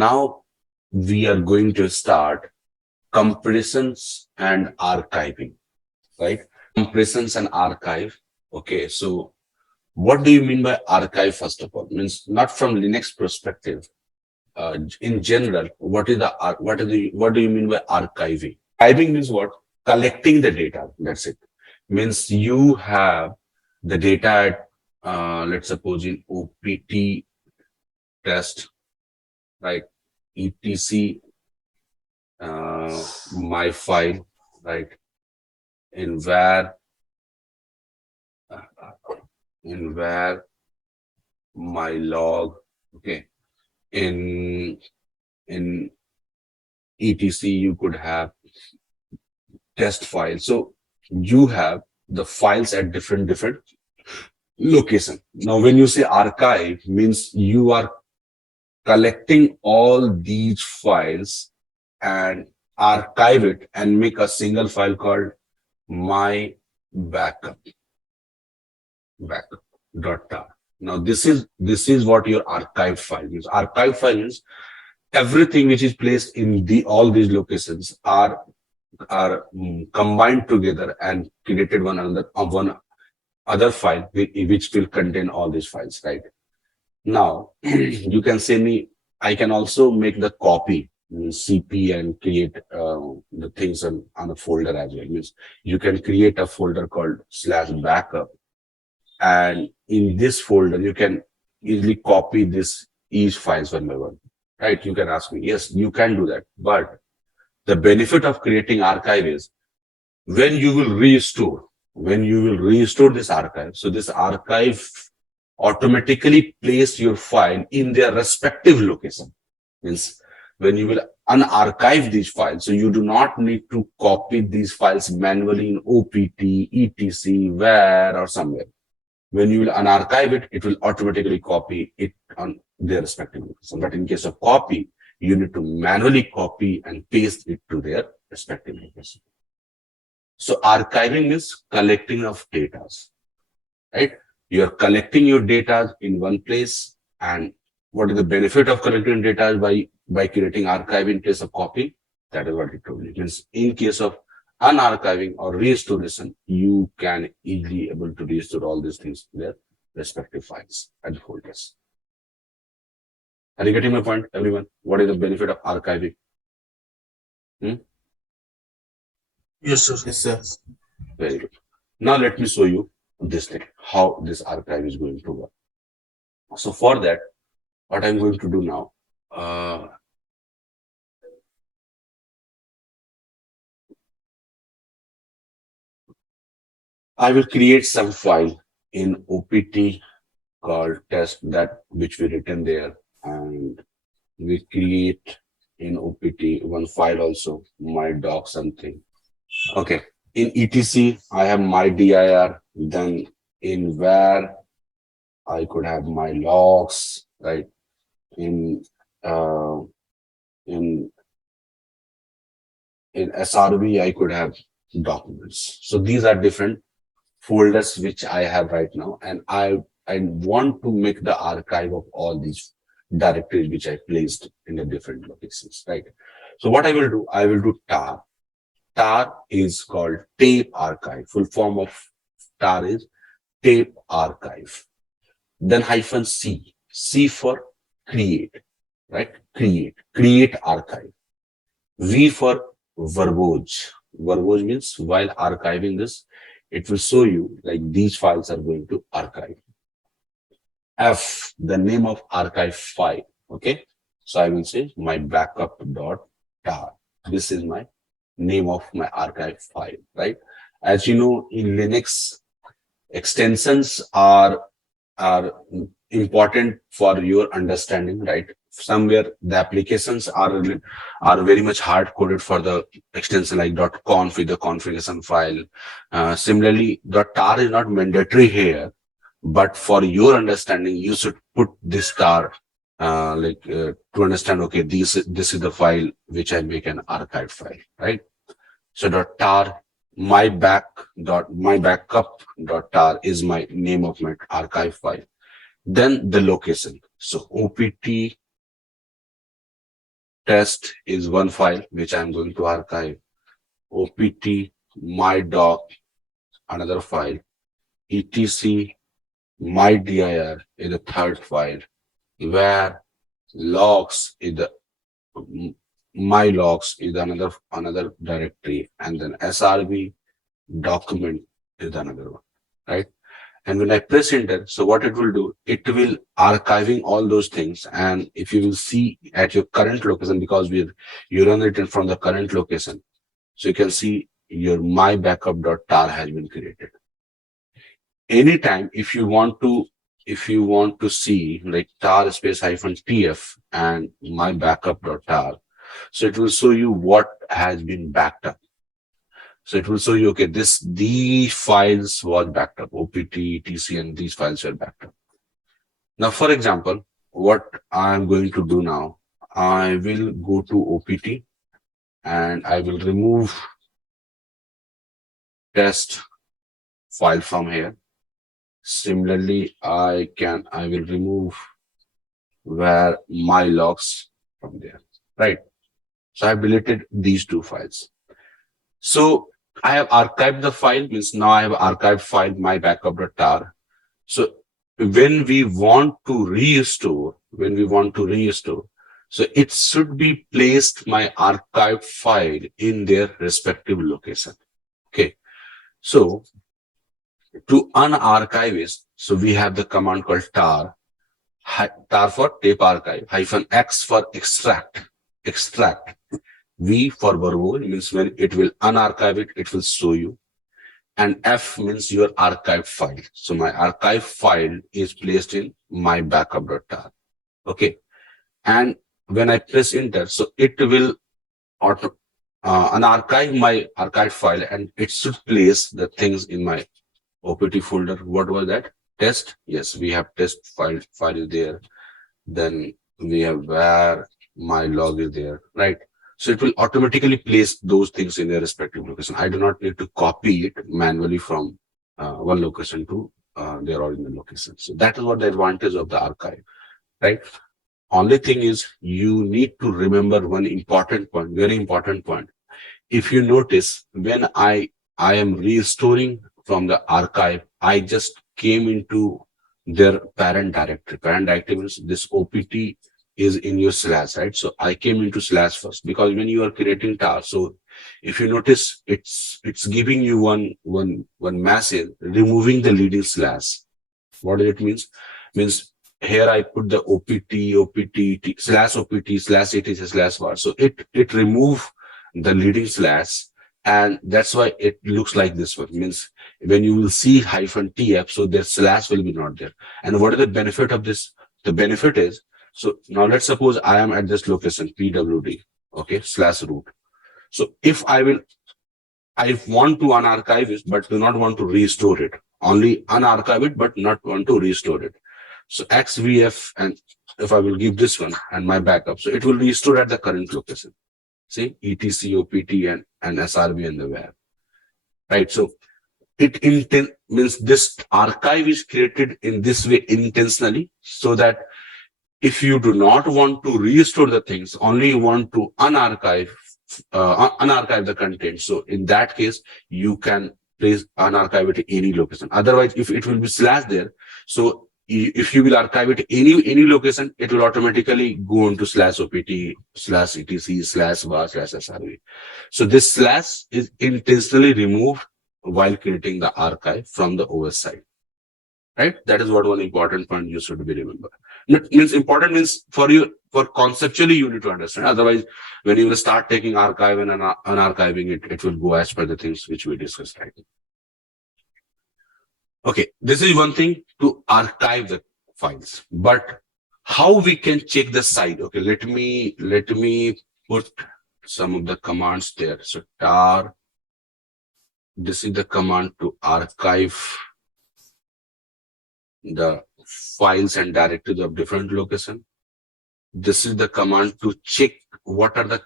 Now we are going to start compressions and archiving, right? Compressions and archive. Okay, so what do you mean by archive? First of all, means not from Linux perspective. In general, what do you mean by archiving? Archiving means what? Collecting the data. That's it. Means you have the data at let's suppose in OPT test, right? etc my file, right? In where in where my log, okay? In etc you could have test file. So you have the files at different location. Now when you say archive, means you are collecting all these files and archive it and make a single file called my backup.tar. Now this is what your archive file means. Archive file means everything which is placed in all these locations are combined together and created one other file which will contain all these files, right? Now you can say me, I can also make the copy CP and create the things on a folder as well. Means you can create a folder called /backup, and in this folder you can easily copy each files one by one, right? You can ask me, yes, you can do that, but the benefit of creating archive is when you will restore this archive, so this archive automatically place your file in their respective location. Means when you will unarchive these files, so you do not need to copy these files manually in OPT, etc, where or somewhere. When you will unarchive it, it will automatically copy it on their respective location. But in case of copy, you need to manually copy and paste it to their respective location. So archiving is collecting of data, right? You're collecting your data in one place, and what is the benefit of collecting data by creating archive in place of copy? That is what it told you. It means in case of unarchiving or restoration, you can easily able to restore all these things to their respective files and folders. Are you getting my point, everyone? What is the benefit of archiving? Yes, sir. Yes, sir. Very good. Now let me show you this thing, how this archive is going to work. So for that, what I'm going to do now, I will create some file in OPT called test, that which we written there, and we create in OPT one file also, my doc something. Okay. In etc, I have my dir. Then in where I could have my logs, right? In SRV, I could have documents. So these are different folders which I have right now, and I want to make the archive of all these directories which I placed in the different locations, right? So what I will do tar. Tar is called tape archive. Full form of tar is tape archive. Then -c. C for create, right? Create archive. V for verbose. Verbose means while archiving this, it will show you like these files are going to archive. F, the name of archive file. Okay. So I will say my backup.tar. This is my name of my archive file, right? As you know, in Linux, extensions are important for your understanding, right? Somewhere the applications are very much hard coded for the extension like .conf with the configuration file. Similarly, .tar is not mandatory here, but for your understanding, you should put this tar to understand. Okay, this is the file which I make an archive file, right? So .tar, my backup.tar is my name of my archive file. Then the location. So OPT Test is one file which I'm going to archive. OPT, my doc, another file. etc, my dir is the third file. Where logs is the my logs is another directory, and then srb document is another one, right? And when I press enter, so what it will do, it will archiving all those things. And if you will see at your current location, because you run it from the current location, so you can see your my backup.tar has been created. Anytime if you want to see like tar space hyphen tf and my backup.tar, so it will show you what has been backed up. So it will show you, okay, these files was backed up, OPT, TC, and these files were backed up. Now, for example, what I'm going to do now, I will go to OPT and I will remove test file from here. Similarly, I will remove where my logs from there, right? So I've deleted these two files. So I have archived the file, means now I have archived file my backup.tar. So when we want to restore, so it should be placed my archived file in their respective location. Okay. So to unarchive is, so we have the command called tar for tape archive, -x for extract, V for verbose, means when it will unarchive it, it will show you. And F means your archive file. So my archive file is placed in my backup.tar. Okay. And when I press enter, so it will unarchive my archive file, and it should place the things in my OPT folder. What was that? Test. Yes, we have test file is there. Then we have where my log is there, right? So it will automatically place those things in their respective location. I do not need to copy it manually from one location to their original location. So that is what the advantage of the archive, right? Only thing is you need to remember one important point, very important point. If you notice, when I am restoring from the archive, I just came into their parent directory. Parent directory means this OPT is in your slash, right? So I came into slash first, because when you are creating tar, so if you notice, it's giving you one message removing the leading slash. What does it means? Means here I put the OPT slash OPT slash etc slash var. So it remove the leading slash, and that's why it looks like this one. Means when you will see -tf, so their slash will be not there. And what is the benefit of this? The benefit is, so now let's suppose I am at this location pwd, okay, /root. So if I want to unarchive it, but do not want to restore it. Only unarchive it, but not want to restore it. So xvf, and if I will give this one and my backup, so it will restore at the current location. See, etc, opt, and srb and the where, right? So it means this archive is created in this way intentionally, so that if you do not want to restore the things, only you want to unarchive the content. So in that case, you can place unarchive it any location. Otherwise, if it will be slash there, so if you will archive it any location, it will automatically go into /opt/etc/var/srv. So this slash is intentionally removed while creating the archive from the OS side, right? That is what one important point you should be remember. It means important means for you, for conceptually you need to understand. Otherwise, when you will start taking archive and unarchiving it, it will go as per the things which we discussed right now. Okay, this is one thing to archive the files, but how we can check the side? Okay, let me put some of the commands there. So tar, this is the command to archive the files and directories of different location. This is the command to check what are the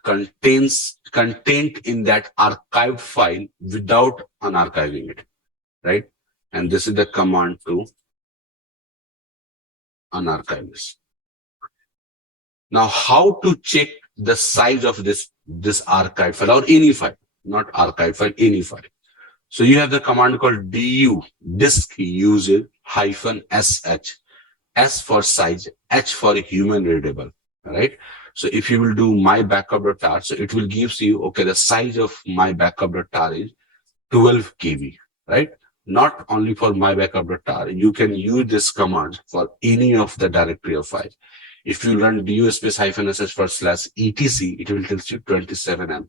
content in that archived file without unarchiving it, right? And this is the command to unarchive this. Now, how to check the size of this archive file, or any file, not archive file, any file. So you have the command called du, disk user -sh, S for size, H for human readable, right? So if you will do my backup.tar, so it will gives you, okay, the size of my backup.tar is 12 KB, right? Not only for my backup.tar, you can use this command for any of the directory of files. If you run du space -sh for /etc, it will tell you 27 M.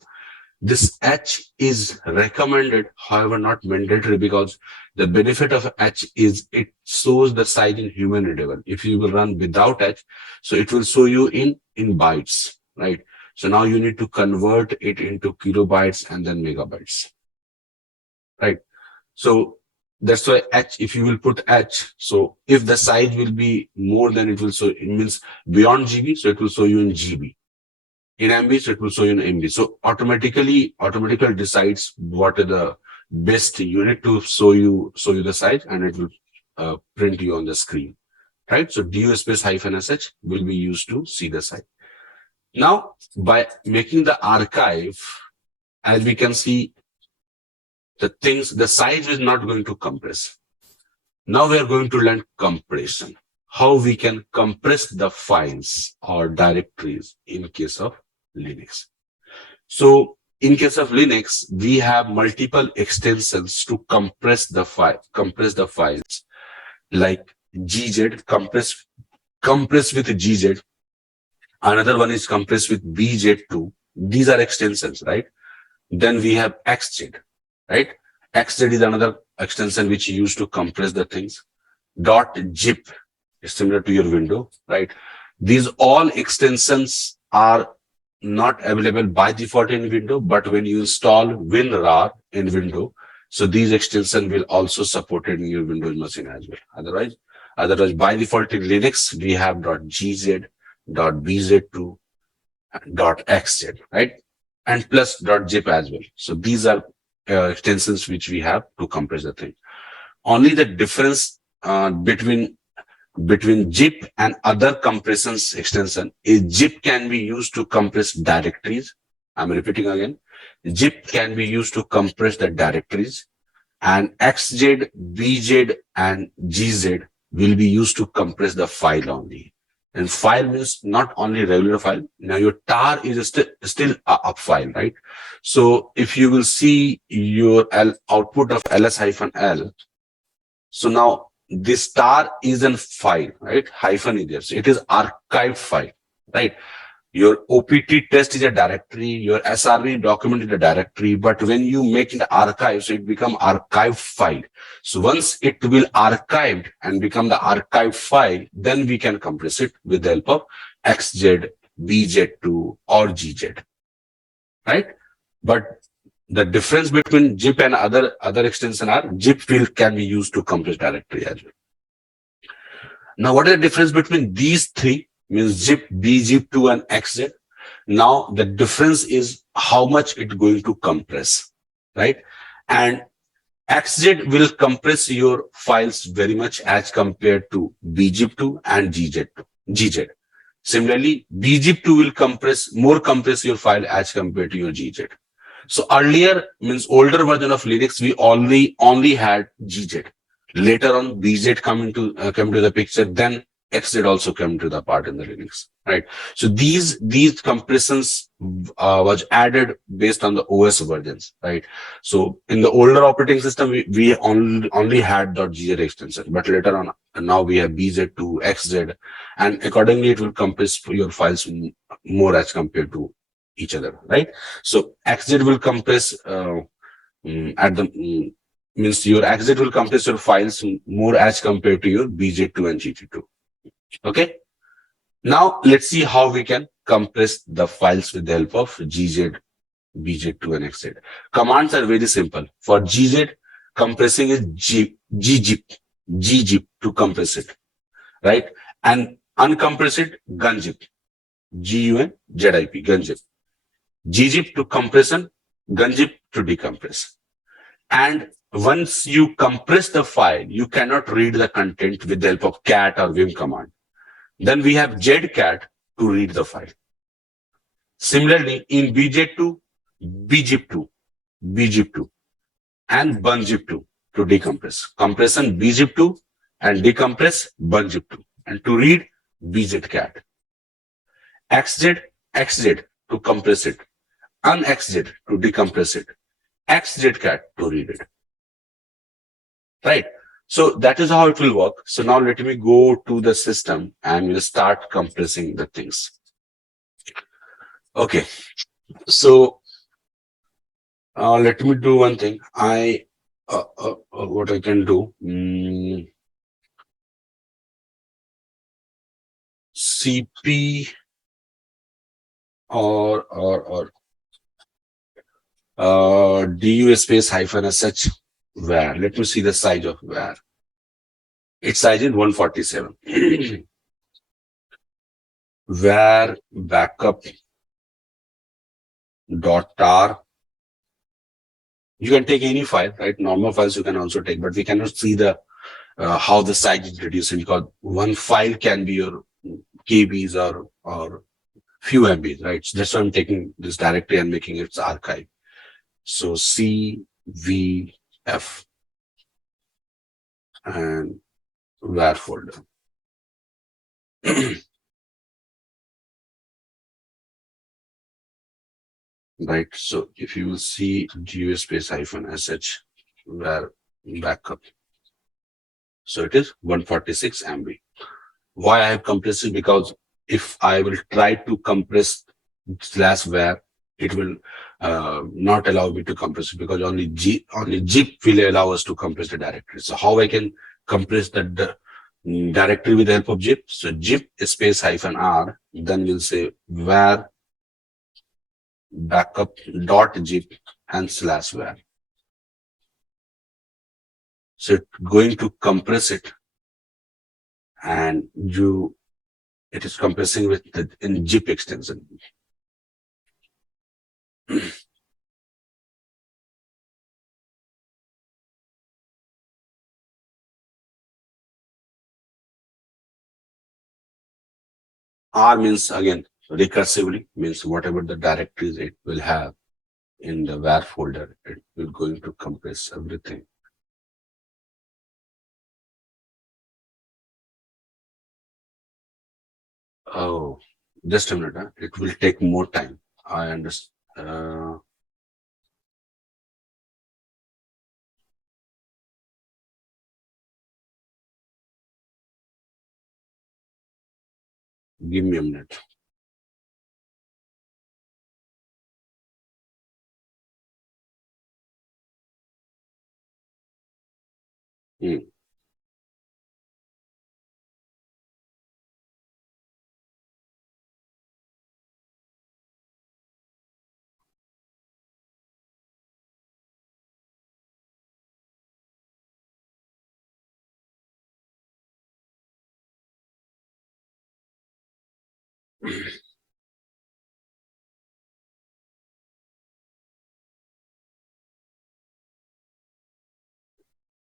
This H is recommended, however, not mandatory, because the benefit of H is it shows the size in human readable. If you will run without H, so it will show you in bytes, right? So now you need to convert it into kilobytes and then megabytes, right? So that's why H, if you will put H, so if the size will be more than it will show, it means beyond GB, so it will show you in GB. In MB, so it will show you in MB. So automatically decides what is the best unit to show you the size, and it will print you on the screen, right? So du space -sh will be used to see the size. Now, by making the archive, as we can see, the size is not going to compress. Now we are going to learn compression, how we can compress the files or directories in case of Linux. So in case of Linux, we have multiple extensions to compress the files, like gz, compress with gz. Another one is compress with bz2. These are extensions, right? Then we have xz, right? Xz is another extension which you use to compress the things. .gzip is similar to your window, right? These all extensions are not available by default in window, but when you install WinRAR in window, so these extensions will also support it in your Windows machine as well. Otherwise by default in Linux, we have .gz, .bz2, .xz, right? And plus .zip as well. So these are extensions which we have to compress the thing. Only the difference between zip and other compressions extension is zip can be used to compress directories. I'm repeating again. Zip can be used to compress the directories, and xz, bz, and gz will be used to compress the file only. And file means not only regular file. Now your tar is still a file, right? So if you will see your output of ls-l, so now this tar is a file, right? Hyphen is there. So it is archive file, right? Your OPT test is a directory, your SRE document is a directory, but when you make it archive, so it become archive file. So once it will archived and become the archive file, then we can compress it with the help of xz, bz2, or gz, right? But the difference between zip and other extension are zip can be used to compress directory as well. Now, what is the difference between these three? Means zip, bzip2, and xz. Now the difference is how much it's going to compress, right? And xz will compress your files very much as compared to bzip2 and gz. Similarly, bzip2 will compress your file as compared to your gz. So earlier, means older version of Linux, we only had gz. Later on, bz come to the picture. Then xz also came to the part in the Linux, right? So these compressions was added based on the OS versions, right? So in the older operating system, we only had .gz extension, but later on, now we have bz2, xz, and accordingly it will compress your files more as compared to each other, right? So xz will compress means your xz will compress your files more as compared to your bz2 and gz2. Okay. Now let's see how we can compress the files with the help of gz, bz2, and xz. Commands are very simple. For gz, compressing is gzip to compress it, right? And uncompress it, gunzip, gunzip, gunzip. Gzip to compression, gunzip to decompress. And once you compress the file, you cannot read the content with the help of cat or vim command. Then we have zcat to read the file. Similarly, in Bzip2, Bzip2, Bzip2, and Bzip2 to decompress. Compression Bzip2 and decompress Bzip2. And to read Bzcat. XZ, XZ to compress it. UnXZ to decompress it. XZcat to read it. Right? So that is how it will work. So now let me go to the system and we'll start compressing the things. Okay. So let me do one thing. What I can do, CP or du space hyphen sh var. Let me see the size of var. Its size is 147. var backup dot tar. You can take any file, right? Normal files you can also take, but we cannot see the how the size is reducing because one file can be your KBs or few MBs, right? So that's why I'm taking this directory and making its archive. So CVF and var folder. Right. So if you will see GU space hyphen sh var backup. So it is 146 MB. Why I have compressed it? Because if I will try to compress /var, it will not allow me to compress it because only Gzip will allow us to compress the directory. So how I can compress the directory with the help of Gzip? So Gzip space hyphen R, then we'll say var backup dot Gzip and /var. So it's going to compress it, and it is compressing with the in Gzip extension. R means again recursively, means whatever the directories it will have in the var folder, it will going to compress everything. Oh, just a minute. It will take more time. I understand. Give me a minute.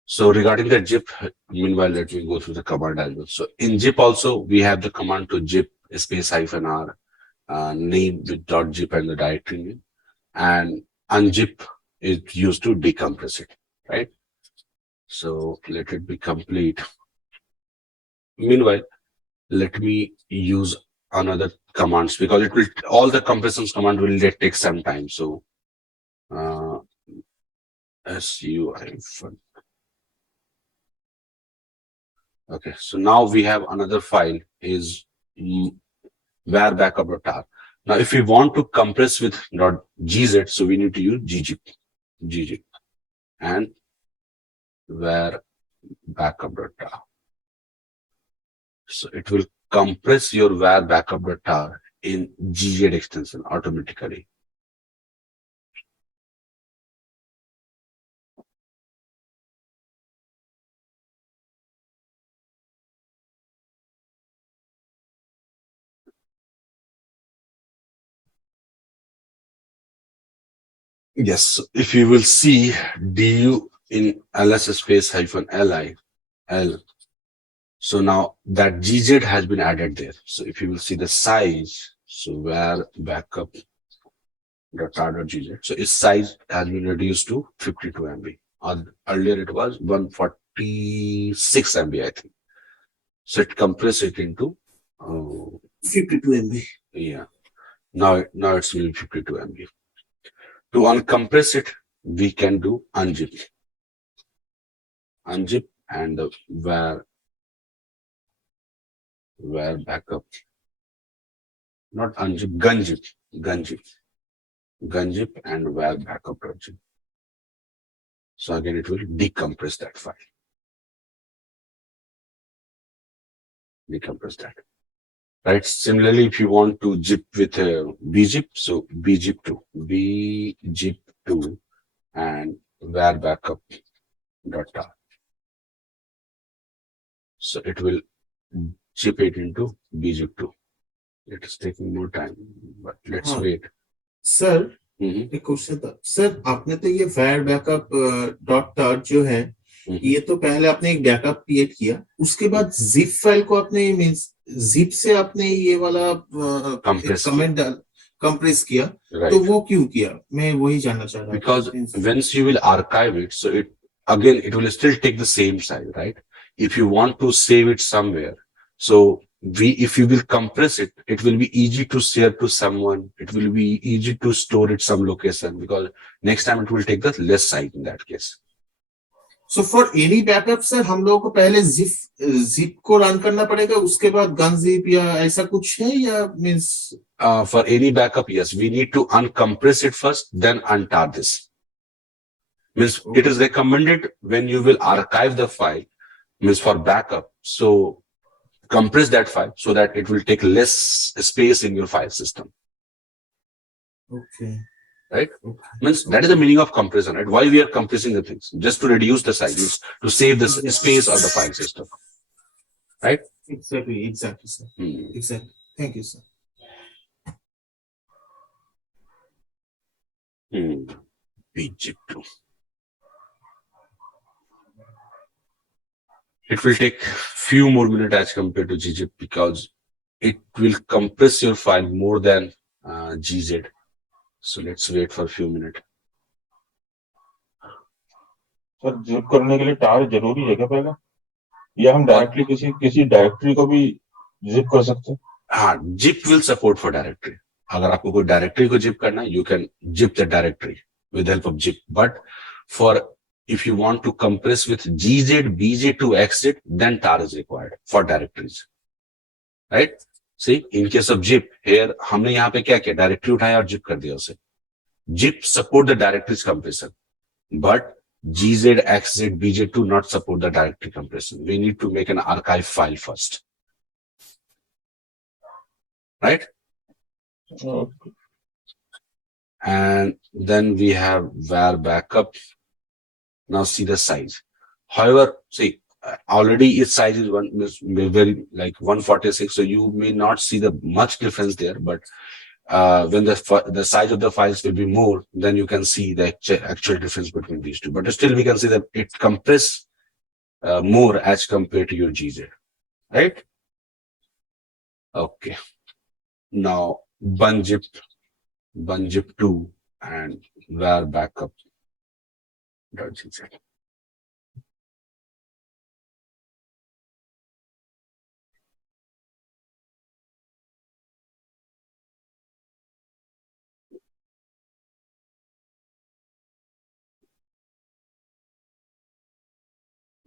So regarding the Gzip, meanwhile, let me go through the command as well. So in Gzip also, we have the command to Gzip space hyphen R, name with dot Gzip and the directory name, and unzip is used to decompress it, right? So let it be complete. Meanwhile, let me use another commands because it will all the compressions command will take some time. So SU hyphen. Okay, so now we have another file is var backup.tar. Now, if we want to compress with .gz, so we need to use ggzip and var backup.tar. So it will compress your var backup.tar in gz extension automatically. Yes, if you will see du in ls space hyphen li l. So now that gz has been added there. So if you will see the size, So where backup .tar.gz. So its size has been reduced to 52 MB. Earlier it was 146 MB, I think. So it compressed it into 52 MB. yeah. Now it's really 52 MB. To uncompress it, we can do unzip. Unzip and where backup. Not unzip, gunzip. Gunzip. Gunzip and where backup.zip. So again, it will decompress that file. Decompress that. Right. Similarly, if you want to zip with Bzip, so Bzip2, Bzip2 and where backup.tar. So it will zip it into Bzip2. It is taking more time, but let's wait. Sir एक question था sir, आपने तो ये fire backup dot टार जो है ये तो पहले आपने एक बैकअप क्रिएट किया, उसके बाद जिप फाइल को आपने मींस जिप से आपने ये वाला कमेंट कंप्रेस किया, तो वो क्यों किया? मैं वही जानना चाह रहा हूं. Because once you will archive it, so it will still take the same size, right? If you want to save it somewhere, so if you will compress it, it will be easy to share to someone. It will be easy to store it some location, because next time it will take the less size in that case. So for any backup sir, हम लोगों को पहले zip को run करना पड़ेगा, उसके बाद gunzip या ऐसा कुछ है, या means for any backup, yes, we need to uncompress it first, then untar this. Means it is recommended when you will archive the file, means for backup, so compress that file so that it will take less space in your file system. Okay. Right? Means that is the meaning of compression, right? Why we are compressing the things? Just to reduce the size, to save the space of the file system. Right? Exactly, sir. Exactly. Thank you, sir. Bzip2. It will take few more minutes as compared to Gzip, because it will compress your file more than Gz. So let's wait for a few minutes. Sir zip करने के लिए टार जरूरी है क्या पहले, या हम directly किसी डायरेक्टरी को भी जिप कर सकते हैं? हाँ, zip will support for directory. अगर आपको कोई डायरेक्टरी को जिप करना है, you can zip the directory with help of zip. But if you want to compress with GZ, BZ2, XZ, then tar is required for directories. Right? See, in case of zip, here हमने यहाँ पे क्या किया, directory उठाया और zip कर दिया उसे. Zip support the directories compression, but GZ, XZ, BZ2 not support the directory compression. We need to make an archive file first. Right? Okay. And then we have where backup. Now see the size. However, see, already its size is very like 146, so you may not see the much difference there. But when the size of the files will be more, then you can see the actual difference between these two. But still, we can see that it compresses more as compared to your GZ, right? Okay. Now Bzip2 and where backup.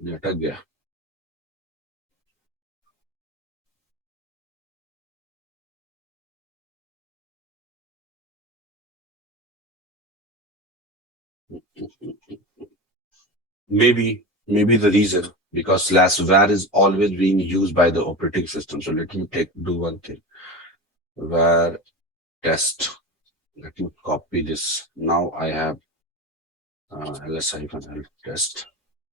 अटक गया. Maybe the reason, because /var is always being used by the operating system. So let me do one thing. Var test. Let me copy this. Now I have ls-help test.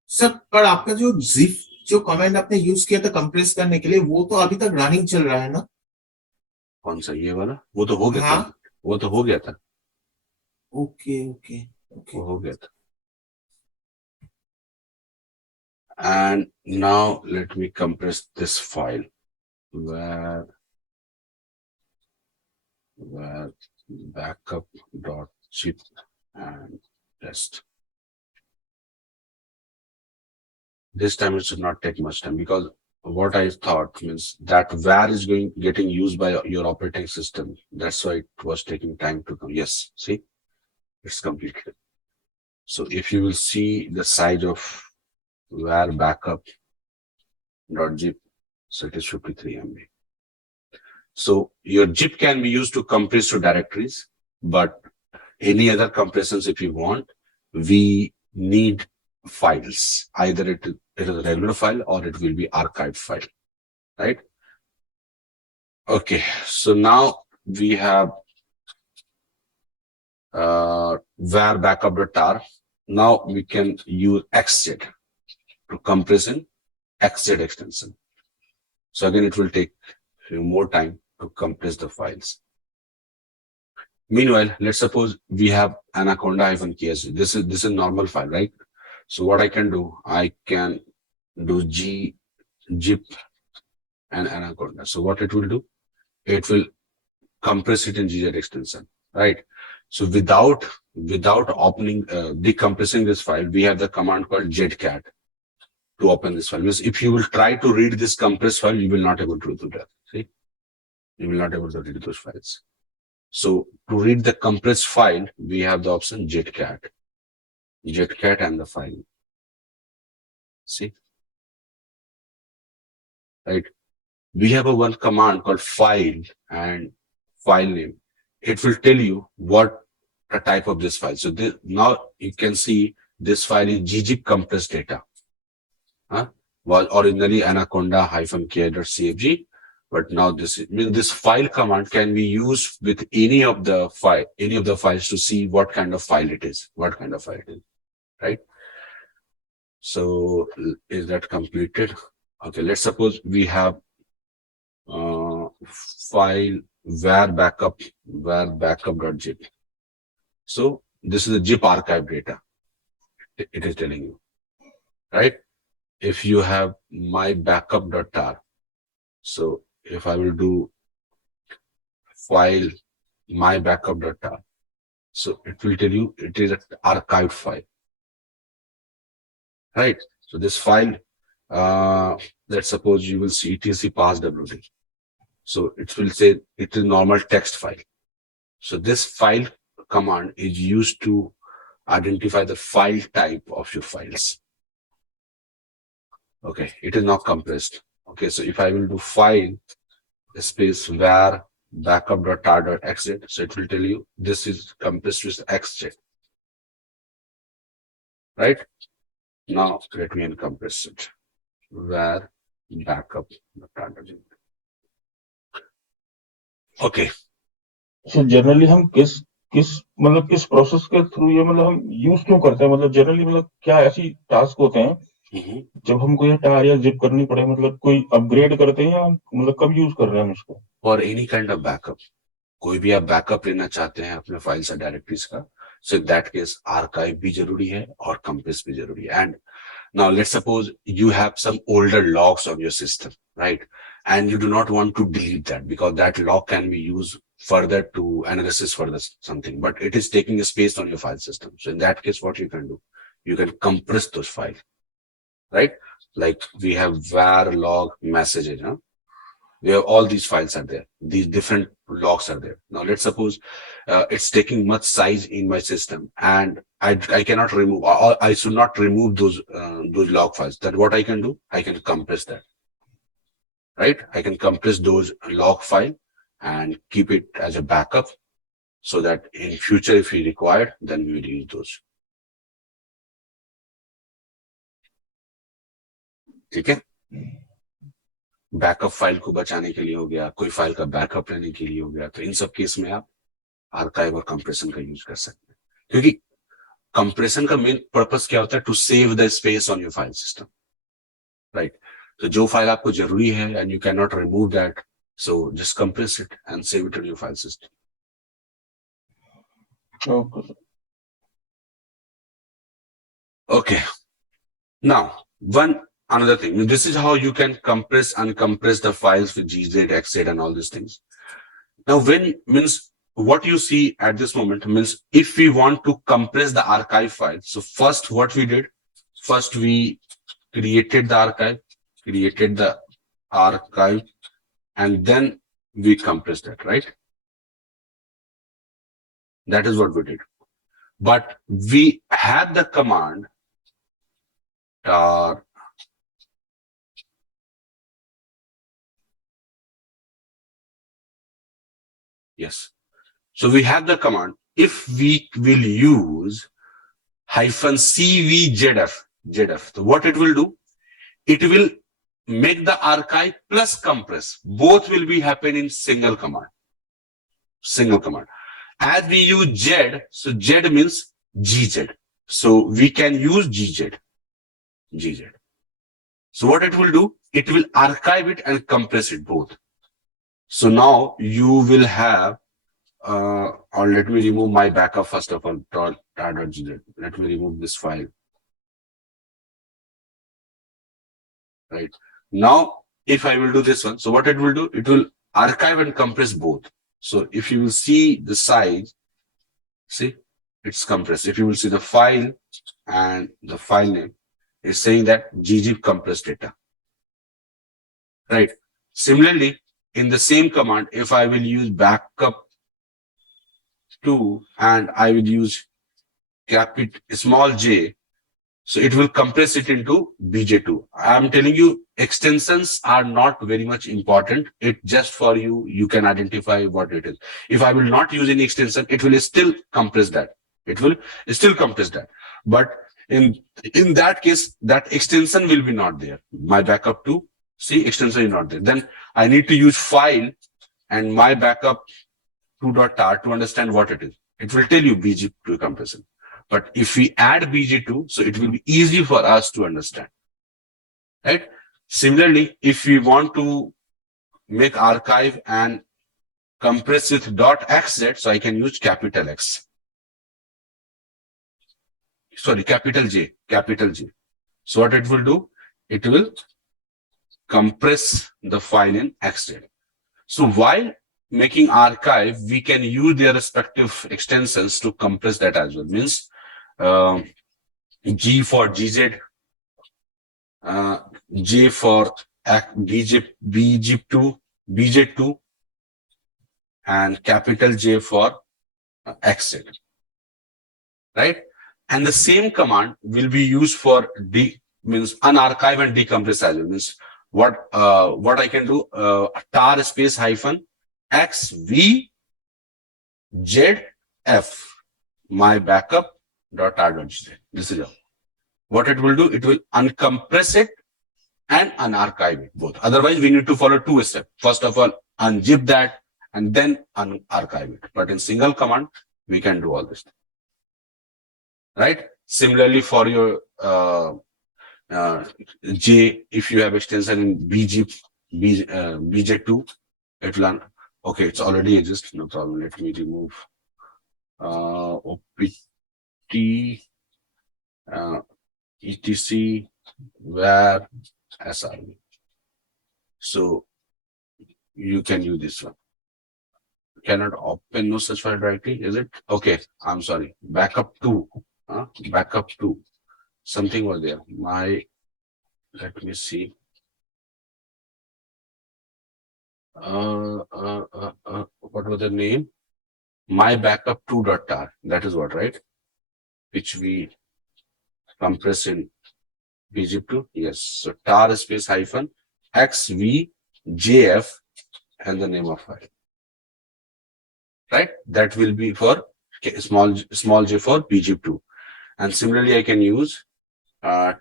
Sir, पर आपका जो zip जो comment आपने use किया था compress करने के लिए, वो तो अभी तक रनिंग चल रहा है ना? कौन सा, ये वाला? वो तो हो गया था. वो तो हो गया था. ओके. वो हो गया था. And now let me compress this file. Where where backup.zip and test. This time it should not take much time, because what I thought means that where is getting used by your operating system. That's why it was taking time to come. Yes, see, it's completed. So if you will see the size of where backup.zip, so it is 53 MB. So your zip can be used to compress to directories, but any other compressions if you want, we need files. Either it is a regular file or it will be archived file, right? Okay, so now we have var backup.tar. Now we can use xz to compress in xz extension. So again, it will take more time to compress the files. Meanwhile, let's suppose we have anaconda-ks. This is normal file, right? So what I can do, I can do gzip and anaconda. So what it will do, it will compress it in gz extension, right? So without opening, decompressing this file, we have the command called zcat to open this file. Means if you will try to read this compressed file, you will not able to do that. See, you will not able to read those files. So to read the compressed file, we have the option zcat and the file. See, right? We have a one command called file and file name. It will tell you what the type of this file. So now you can see this file is gzip compressed data. Was originally anaconda-ki.cfg, but now this file command can be used with any of the files to see what kind of file it is, right? So is that completed? Okay, let's suppose we have file var backup.zip. So this is the zip archive data. It is telling you, right? If you have my backup.tar, so if I will do file my backup.tar, so it will tell you it is an archived file, right? So this file, let's suppose you will see etc passwd. So it will say it is normal text file. So this file command is used to identify the file type of your files. Okay, it is not compressed. Okay, so if I will do file space var backup.tar.xz, so it will tell you this is compressed with xz, right? Now let me uncompress it. Var backup.tar.xz. Okay. So generally हम किस process के through ये हम use क्यों करते हैं? Generally क्या ऐसी टास्क होते हैं जब हमको ये टार या जिप करनी पड़े, कोई अपग्रेड करते हैं या कब यूज कर रहे हैं हम इसको? For any kind of backup, कोई भी आप बैकअप लेना चाहते हैं अपने फाइल्स और डायरेक्टरीज का, सो इन दैट केस आर्काइव भी जरूरी है और कंप्रेस भी जरूरी है. And now let's suppose you have some older logs on your system, right? And you do not want to delete that because that log can be used further to analysis for something, but it is taking a space on your file system. So in that case, what you can do, you can compress those files, right? Like we have var log messages, we have all these files are there. These different logs are there. Now let's suppose it's taking much size in my system and I cannot remove, or I should not remove those log files. Then what I can do, I can compress that, right? I can compress those log file and keep it as a backup so that in future, if we require, then we will use those. ठीक है? Backup file को बचाने के लिए हो गया, कोई file का बैकअप लेने के लिए हो गया, तो इन सब केस में आप आर्काइव और कंप्रेशन का यूज कर सकते हैं. क्योंकि कंप्रेशन का मेन पर्पस क्या होता है? To save the space on your file system, right? तो जो फाइल आपको जरूरी है and you can not remove that, so just compress it and save it in your file system. Okay. Now, another thing, this is how you can compress and uncompress the files with gz, xz and all these things. Now, what you see at this moment means if we want to compress the archive file, so first what we did, first we created the archive, and then we compressed it, right? That is what we did. But we had the command tar yes. So we have the command. If we will use -cvzf, so what it will do? It will make the archive plus compress. Both will be happen in single command. As we use z, so z means gz. So we can use gz. So what it will do? It will archive it and compress it both. So now you will have, or let me remove my backup first of all, tar.gz. Let me remove this file. Right. Now, if I will do this one, so what it will do? It will archive and compress both. So if you will see the size, see, it's compressed. If you will see the file and the file name, it's saying that Gzip compressed data. Right. Similarly, in the same command, if I will use backup2 and I will use small j, so it will compress it into Bzip2. I am telling you, extensions are not very much important. It just for you, you can identify what it is. If I will not use any extension, it will still compress that. But in that case, that extension will be not there. My backup2, see, extension is not there. Then I need to use file and my backup2.tar to understand what it is. It will tell you Bzip2 compression. But if we add Bzip2, so it will be easy for us to understand. Right? Similarly, if we want to make archive and compress with .xz, so I can use capital X. Sorry, capital J. So what it will do? It will compress the file in XZ. So while making archive, we can use their respective extensions to compress that as well. Means G for GZ, J for Bzip2, and capital J for XZ. Right? And the same command will be used for means unarchive and decompress as well. Means what I can do, tar space hyphen xvzf, my backup.tar.gz. This is all. What it will do, it will uncompress it and unarchive it both. Otherwise, we need to follow two steps. First of all, unzip that and then unarchive it. But in single command, we can do all this. Right? Similarly, for your J, if you have extension in Bzip2, it will okay, it's already exists, no problem. Let me remove opt etc where srv. So you can use this one. Cannot open no such file directly, is it? Okay, I'm sorry. Backup2. Backup2. Something was there. Let me see. What was the name? My backup2.tar. That is what, right? Which we compress in Bzip2. Yes. So tar space hyphen xvjf and the name of file. Right? That will be for small j for Bzip2. And similarly, I can use my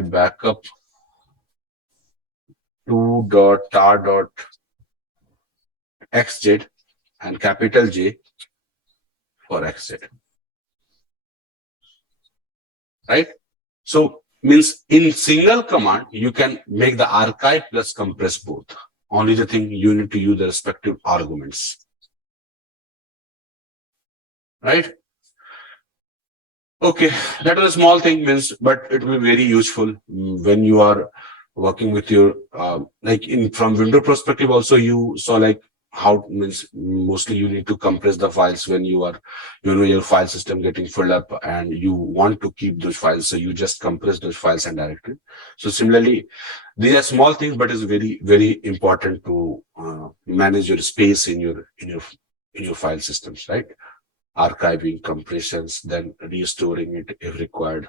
backup2.tar.xz and capital J for xz. Right? So means in single command, you can make the archive plus compress both. Only the thing you need to use the respective arguments. Right? Okay, that was a small thing, means, but it will be very useful when you are working with your like from window perspective. Also, you saw like how means mostly you need to compress the files when you are, your file system getting filled up and you want to keep those files. So you just compress those files and directory. So similarly, these are small things, but it's very, very important to manage your space in your file systems, right? Archiving, compressions, then restoring it if required.